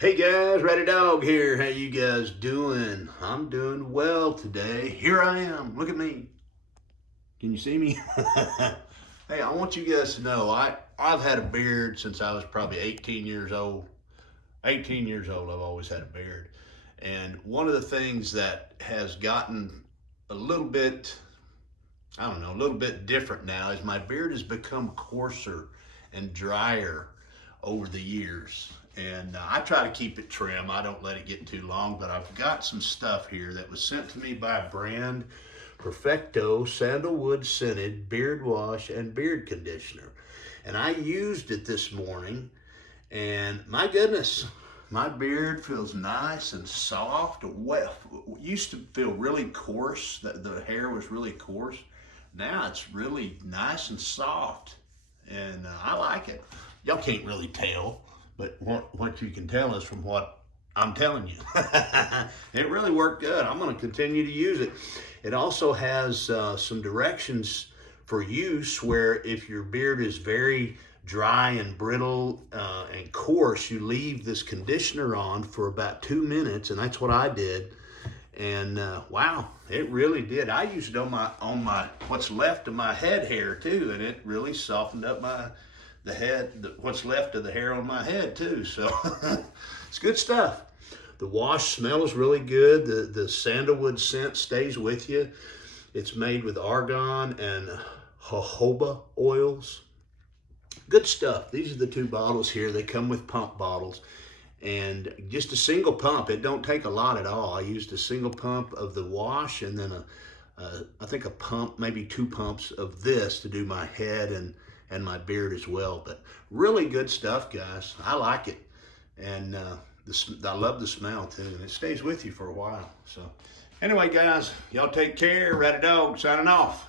Hey guys, Rady Dog here. How you guys doing? I'm doing well today. Here I am. Look at me. Can you see me? Hey, I want you guys to know I've had a beard since I was probably 18 years old. 18 years old, I've always had a beard. And one of the things that has gotten a little bit, I don't know, a little bit different now is my beard has become coarser and drier over the years. And I try to keep it trim. I don't let it get too long, but I've got some stuff here that was sent to me by a brand, Perfecto sandalwood-scented beard wash and beard conditioner. And I used it this morning, and my goodness, my beard feels nice and soft. Well, it used to feel really coarse, the hair was really coarse. Now it's really nice and soft, and I like it. Y'all can't really tell, but what you can tell is from what I'm telling you. It really worked good. I'm going to continue to use it. It also has some directions for use where if your beard is very dry and brittle and coarse, you leave this conditioner on for about 2 minutes, and that's what I did. And wow, it really did. I used it on my what's left of my head hair too, and it really softened up what's left of the hair on my head too. So it's good stuff. The wash smells really good. The sandalwood scent stays with you. It's made with argan and jojoba oils. Good stuff. These are the two bottles here. They come with pump bottles. And just a single pump. It don't take a lot at all. I used a single pump of the wash and then I think a pump, maybe 2 pumps of this to do my head and my beard as well. But really good stuff, guys. I like it. And I love the smell too. And it stays with you for a while. So anyway, guys, y'all take care. Rady Dog signing off.